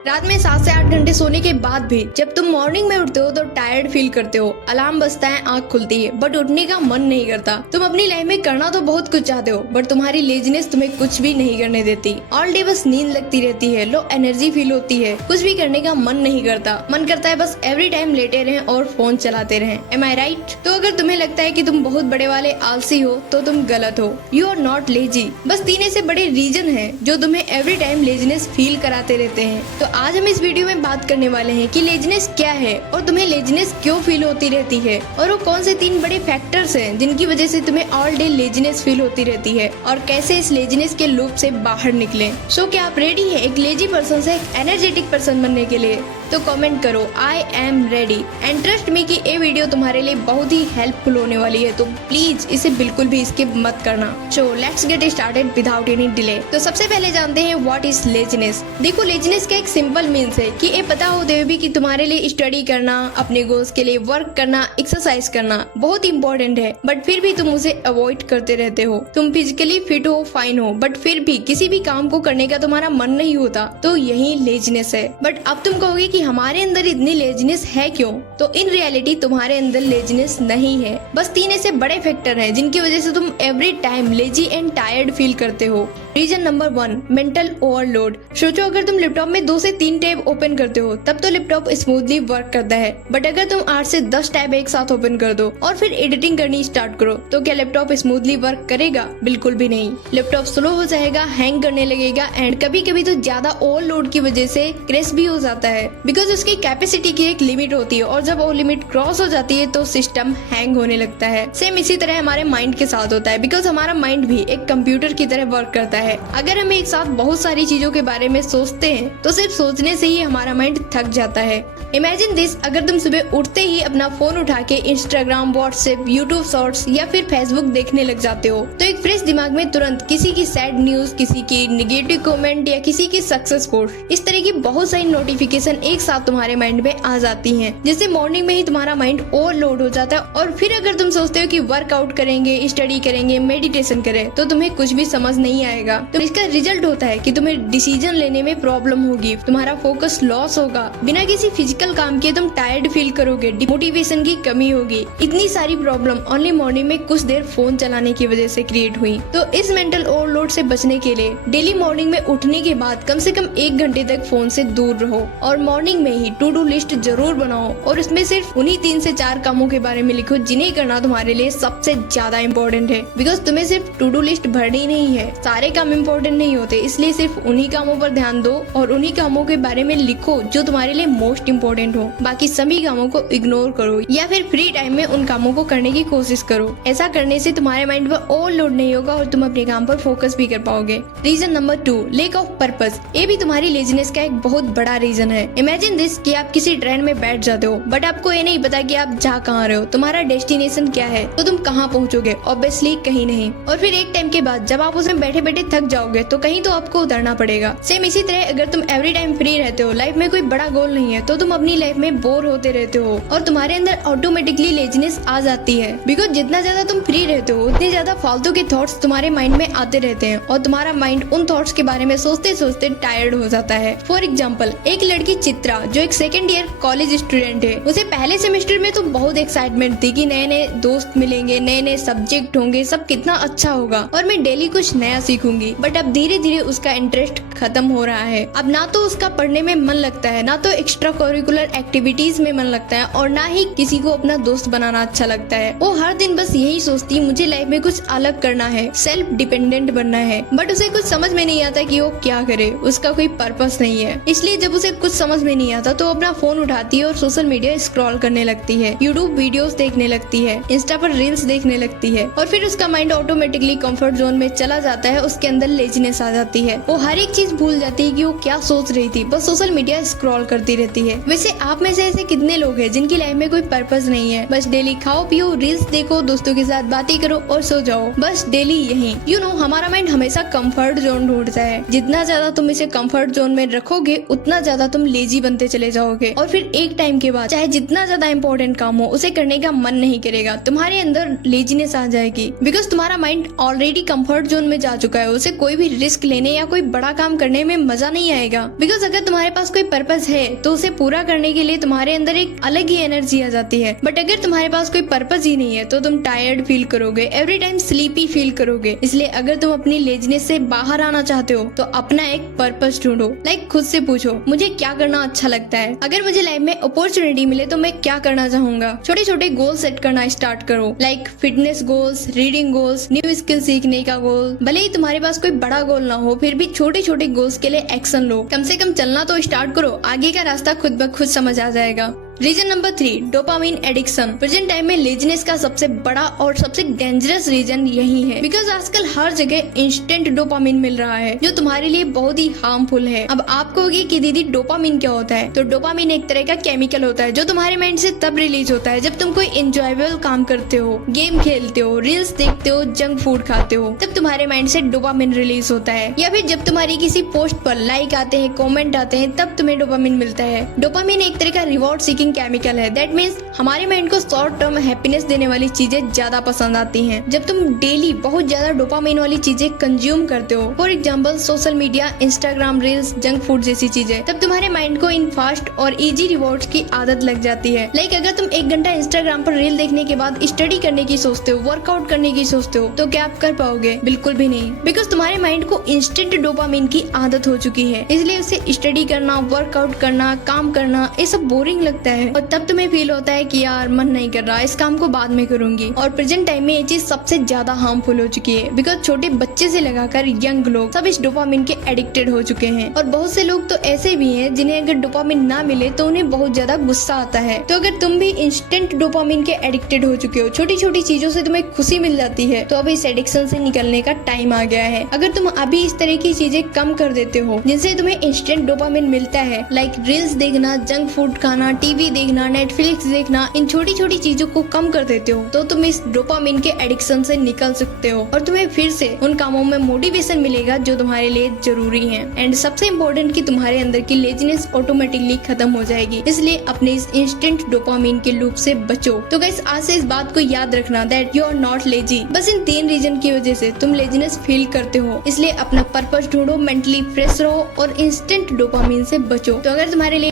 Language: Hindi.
रात में 7 से 8 घंटे सोने के बाद भी जब तुम मॉर्निंग में उठते हो तो टायर्ड फील करते हो। अलार्म बजता है, आंख खुलती है, बट उठने का मन नहीं करता। तुम अपनी लाइफ में करना तो बहुत कुछ चाहते हो, बट तुम्हारी लेजीनेस तुम्हें कुछ भी नहीं करने देती। ऑल डे बस नींद लगती रहती है, लो एनर्जी फील होती है, कुछ भी करने का मन नहीं करता। मन करता है बस एवरी टाइम लेटे रहें और फोन चलाते रहें। एम आई राइट? तो अगर तुम्हें लगता है कि तुम बहुत बड़े वाले आलसी हो तो तुम गलत हो। You are not lazy. बस 3 ऐसे बड़े रीजन है जो तुम्हें एवरी टाइम लेजीनेस फील कराते रहते हैं। तो आज हम इस वीडियो में बात करने वाले हैं कि लेजीनेस क्या है और तुम्हें लेजीनेस क्यों फील होती रहती है, और वो कौन से 3 बड़े फैक्टर्स हैं जिनकी वजह से तुम्हें ऑल डे लेजीनेस फील होती रहती है, और कैसे इस लेजीनेस के लूप से बाहर निकलें। सो क्या आप रेडी है एक लेजी पर्सन से एक एनर्जेटिक पर्सन बनने के लिए? तो कमेंट करो I am ready. And trust me कि ये वीडियो तुम्हारे लिए बहुत ही हेल्पफुल होने वाली है, तो प्लीज इसे बिल्कुल भी स्किप मत करना। So let's get started without any delay. तो सबसे पहले जानते हैं व्हाट इज लेजीनेस। देखो, लेजीनेस का एक सिंपल मीन्स है कि ये पता होते हुए भी कि तुम्हारे लिए स्टडी करना, अपने गोल्स के लिए वर्क करना, एक्सरसाइज करना बहुत इंपॉर्टेंट है, बट फिर भी तुम उसे अवॉइड करते रहते हो। तुम फिजिकली फिट हो, फाइन हो, बट फिर भी किसी भी काम को करने का तुम्हारा मन नहीं होता, तो यही लेजीनेस है। बट अब तुम कहोगे कि हमारे अंदर इतनी लेजीनेस है क्यों? तो इन रियलिटी तुम्हारे अंदर लेजीनेस नहीं है, बस 3 ऐसे बड़े फैक्टर हैं जिनकी वजह से तुम every time lazy and tired feel करते हो। Reason number 1, mental overload. सोचो, अगर तुम लैपटॉप में 2 से 3 टैब ओपन करते हो तब तो लैपटॉप स्मूथली वर्क करता है, बट अगर तुम 8 से 10 टैब एक साथ ओपन कर दो और फिर एडिटिंग करनी स्टार्ट करो तो क्या लैपटॉप स्मूथली वर्क करेगा? बिल्कुल भी नहीं। लैपटॉप स्लो हो जाएगा, हैंग करने लगेगा, एंड कभी कभी तो ज्यादा ओवरलोड की वजह से क्रैश भी हो जाता है, बिकॉज उसकी कैपेसिटी की एक लिमिट होती है, और जब वो लिमिट क्रॉस हो जाती है तो सिस्टम हैंग होने लगता है। सेम इसी तरह हमारे माइंड के साथ होता है, बिकॉज हमारा माइंड भी एक कंप्यूटर की तरह वर्क करता है। अगर हम एक साथ बहुत सारी चीजों के बारे में सोचते हैं तो सिर्फ सोचने से ही हमारा माइंड थक जाता है। इमेजिन दिस, अगर तुम सुबह उठते ही अपना फोन उठा के इंस्टाग्राम, व्हाट्सएप, यूट्यूब शॉर्ट्स या फिर फेसबुक देखने लग जाते हो, तो एक फ्रेश दिमाग में तुरंत किसी की सैड न्यूज, किसी की निगेटिव कमेंट या किसी की सक्सेस पोस्ट, इस तरह की बहुत सारी नोटिफिकेशन एक साथ तुम्हारे माइंड में आ जाती हैं, जिससे मॉर्निंग में ही तुम्हारा माइंड ओवरलोड हो जाता है। और फिर अगर तुम सोचते हो कि वर्कआउट करेंगे, स्टडी करेंगे, मेडिटेशन करें, तो तुम्हें कुछ भी समझ नहीं आएगा। तो इसका रिजल्ट होता है कि तुम्हें डिसीजन लेने में प्रॉब्लम होगी, तुम्हारा फोकस लॉस होगा, बिना किसी फिजिकल काम किए तुम टायर्ड फील करोगे, मोटिवेशन की कमी होगी। इतनी सारी प्रॉब्लम ओनली मॉर्निंग में कुछ देर फोन चलाने की वजह से क्रिएट हुई। तो इस मेंटल ओवरलोड से बचने के लिए डेली मॉर्निंग में उठने के बाद कम से कम 1 घंटे तक फोन से दूर रहो, और मॉर्निंग में ही टू डू लिस्ट जरूर बनाओ, और इसमें सिर्फ उन्हीं 3 से 4 कामों के बारे में लिखो जिन्हें करना तुम्हारे लिए सबसे ज्यादा इम्पोर्टेंट है। बिकॉज तुम्हें सिर्फ टू डू लिस्ट भरनी नहीं है, सारे काम इम्पोर्टेंट नहीं होते, इसलिए सिर्फ उन्हीं कामों पर ध्यान दो और उन्हीं कामों के बारे में लिखो जो तुम्हारे लिए मोस्ट इम्पोर्टेंट हो। बाकी सभी कामों को इग्नोर करो या फिर फ्री टाइम में उन कामों को करने की कोशिश करो। ऐसा करने से तुम्हारे माइंड पर ओवरलोड नहीं होगा और तुम अपने काम पर फोकस भी कर पाओगे। Reason number 2, lack of purpose. ये भी तुम्हारी लेजीनेस का एक बहुत बड़ा रीजन है। इमेजिन दिस कि आप किसी ट्रेन में बैठ जाते हो, बट आपको ये नहीं पता कि आप जा कहाँ रहे हो, तुम्हारा डेस्टिनेशन क्या है, तो तुम कहाँ पहुँचोगे? ऑब्वियसली कहीं नहीं। और फिर एक टाइम के बाद जब आप उसमें बैठे बैठे थक जाओगे तो कहीं तो आपको उतरना पड़ेगा। सेम इसी तरह अगर तुम एवरी टाइम फ्री रहते हो, लाइफ में कोई बड़ा गोल नहीं है, तो तुम अपनी लाइफ में बोर होते रहते हो और तुम्हारे अंदर ऑटोमेटिकली लेजीनेस आ जाती है। बिकॉज जितना ज्यादा तुम फ्री रहते हो उतने ज्यादा फालतू के थॉट्स तुम्हारे माइंड में आते रहते हैं, और तुम्हारा माइंड उन थॉट्स के बारे में सोचते सोचते टायर्ड हो जाता है। फॉर एग्जाम्पल, एक लड़की चित्रा जो एक 2nd ईयर कॉलेज स्टूडेंट है, उसे पहले सेमेस्टर में तो बहुत एक्साइटमेंट थी कि नए नए दोस्त मिलेंगे, नए नए सब्जेक्ट होंगे, सब कितना अच्छा होगा और मैं डेली कुछ नया सीखूंगी। बट अब धीरे धीरे उसका इंटरेस्ट खत्म हो रहा है। अब ना तो उसका पढ़ने में मन लगता है, ना तो एक्स्ट्रा करिकुलर एक्टिविटीज में मन लगता है, और ना ही किसी को अपना दोस्त बनाना अच्छा लगता है। वो हर दिन बस यही सोचती है मुझे लाइफ में कुछ अलग करना है, सेल्फ डिपेंडेंट बनना है, बट उसे कुछ समझ में नहीं आता कि वो क्या करे, उसका कोई पर्पस नहीं है। इसलिए जब उसे कुछ समझ में नहीं आता तो अपना फोन उठाती है और सोशल मीडिया स्क्रॉल करने लगती है, यूट्यूब वीडियोस देखने लगती है, इंस्टा पर रील्स देखने लगती है, और फिर उसका माइंड ऑटोमेटिकली कंफर्ट जोन में चला जाता है, उसके अंदर लेजीनेस आ जाती है। वो हर एक चीज भूल जाती है कि वो क्या सोच रही थी, बस सोशल मीडिया स्क्रॉल करती रहती है। वैसे वैसे आप में से ऐसे कितने लोग हैं जिनकी लाइफ में कोई पर्पस नहीं है, बस डेली खाओ पियो, रील्स देखो, दोस्तों के साथ बातें करो और सो जाओ, बस डेली यही। हमारा माइंड हमेशा कंफर्ट जोन ढूंढता है। जितना ज्यादा तुम इसे कंफर्ट जोन में रखोगे उतना ज्यादा तुम लेजी बनते चले जाओगे और फिर एक टाइम के बाद चाहे जितना ज्यादा इंपॉर्टेंट काम हो उसे करने का मन नहीं करेगा, तुम्हारे अंदर लेजीनेस आ जाएगी। बिकॉज तुम्हारा माइंड ऑलरेडी कंफर्ट जोन में जा चुका है, उसे कोई भी रिस्क लेने या कोई बड़ा काम करने में मजा नहीं आएगा। बिकॉज अगर तुम्हारे पास कोई पर्पस है तो उसे पूरा करने के लिए तुम्हारे अंदर एक अलग ही एनर्जी आ जाती है। बट अगर तुम्हारे पास कोई पर्पस ही नहीं है तो तुम टायर्ड फील करोगे, एवरी टाइम स्लीपी फील करोगे। इसलिए अगर तुम अपनी लेजीनेस से बाहर आना चाहते हो तो अपना एक पर्पस ढूंढो। लाइक खुद से पूछो मुझे क्या करना अच्छा लगता है, अगर मुझे लाइफ में अपॉर्चुनिटी मिले तो मैं क्या करना चाहूंगा। छोटे छोटे गोल सेट करना स्टार्ट करो, like fitness goals, reading goals, new skill सीखने का गोल। भले ही तुम्हारे पास कोई बड़ा गोल ना हो फिर भी छोटे छोटे गोल्स के लिए एक्शन लो। कम से कम चलना तो स्टार्ट करो, आगे का रास्ता खुद ब खुद समझ आ जाएगा। Reason number 3, dopamine addiction. Present time में लेजीनेस का सबसे बड़ा और सबसे डेंजरस रीजन यही है। बिकॉज आजकल हर जगह इंस्टेंट डोपामिन मिल रहा है जो तुम्हारे लिए बहुत ही हार्मफुल है। अब आप कहोगे कि दीदी डोपामिन क्या होता है, तो डोपामिन एक तरह का केमिकल होता है जो तुम्हारे माइंड से तब रिलीज होता है जब तुम कोई एंजॉयबल काम करते हो, गेम खेलते हो, रील्स देखते हो, जंक फूड खाते हो, तब तुम्हारे माइंड से डोपामिन रिलीज होता है। या फिर जब तुम्हारी किसी पोस्ट पर लाइक आते हैं, कॉमेंट आते हैं, तब तुम्हें डोपामिन मिलता है। डोपामिन एक तरह का रिवॉर्ड सीकिंग केमिकल है। दैट मीन्स हमारे माइंड को शॉर्ट टर्म हैप्पीनेस देने वाली चीजें ज्यादा पसंद आती हैं। जब तुम डेली बहुत ज्यादा डोपामिन वाली चीजें कंज्यूम करते हो, for example social media, Instagram reels, junk food जैसी चीजें, तब तुम्हारे माइंड को इन फास्ट और इजी रिवॉर्ड्स की आदत लग जाती है। लाइक अगर तुम 1 घंटा इंस्टाग्राम पर रील देखने के बाद स्टडी करने की सोचते हो, वर्कआउट करने की सोचते हो, तो क्या आप कर पाओगे? बिल्कुल भी नहीं। बिकॉज तुम्हारे माइंड को इंस्टेंट डोपामिन की आदत हो चुकी है। इसलिए उसे स्टडी करना, वर्कआउट करना, काम करना ये सब बोरिंग लगता है और तब तुम्हें फील होता है कि यार मन नहीं कर रहा, इस काम को बाद में करूंगी। और प्रेजेंट टाइम में ये चीज सबसे ज्यादा हार्मफुल हो चुकी है। बिकॉज छोटे बच्चे से लगाकर यंग लोग सब इस डोपामिन के एडिक्टेड हो चुके हैं। और बहुत से लोग तो ऐसे भी हैं जिन्हें अगर डोपामिन ना मिले तो उन्हें बहुत ज्यादा गुस्सा आता है। तो अगर तुम भी इंस्टेंट डोपामिन के एडिक्टेड हो चुके हो, छोटी छोटी चीजों से तुम्हें खुशी मिल जाती है, तो अब इस एडिक्शन से निकलने का टाइम आ गया है। अगर तुम अभी इस तरह की चीजें कम कर देते हो जिनसे तुम्हें इंस्टेंट डोपामिन मिलता है, लाइक रील्स देखना, जंक फूड खाना, टीवी देखना, नेटफ्लिक्स देखना, इन छोटी छोटी चीजों को कम कर देते हो तो तुम इस डोपामिन के एडिक्शन से निकल सकते हो और तुम्हें फिर से उन कामों में मोटिवेशन मिलेगा जो तुम्हारे लिए जरूरी है। एंड सबसे इम्पोर्टेंट कि तुम्हारे अंदर की लेजीनेस ऑटोमेटिकली खत्म हो जाएगी। इसलिए अपने इस इंस्टेंट डोपामिन के लूप से बचो। तो गाइस आज से इस बात को याद रखना that you are not lazy. बस इन 3 रीजन की वजह से तुम लेजीनेस फील करते हो। इसलिए अपना पर्पस ढूंढो, मेंटली फ्रेश रहो और इंस्टेंट डोपामिन से बचो। तो अगर तुम्हारे लिए